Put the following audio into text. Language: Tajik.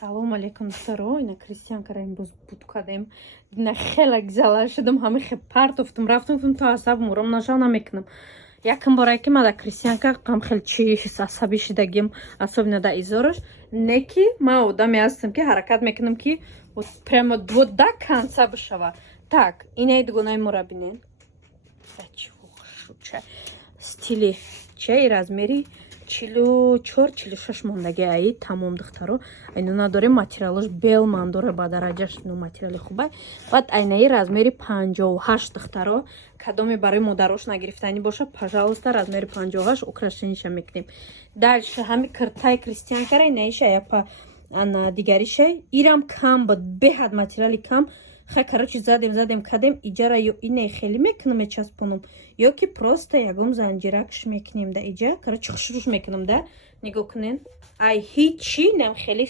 Салом алейкум духтаро, ина крестьянкара имрӯз буд кардем. Ина хела гзала шудам, ҳама хе партофтум, рафтум то асабум ром нашав намекунам. Якам бора ки мада крестьянка гам хел чи асаби шидагим, особенно да изораш. Неки ма одаме ҳастам ки ҳаракат мекунам ки вот прямо вот да канца бишава. Так, инаи дугонаи моро бинен. Стили чай размери 44-46 мондаги аи тамом духтаро. Айну надорем материалаш белман дора ба дараҷаш ну материали хубай. Баъд айнаи размери 58 духтаро. Кадоме барои модарош нагирифтани боша, пожалуйста, размери 58 украшениша мекунем. Дальше ҳами киртай крестьянкара инаиша япа ана дигариша. Ирам кам буд, беҳад материали кам. Хай короче задем кадем иҷара ё ине хели мекунам мечаспонам ё ки просто ягон занҷиракш мекунем да иҷа короче хушруш мекунам да нигоҳ кунен ай ҳичи нем хели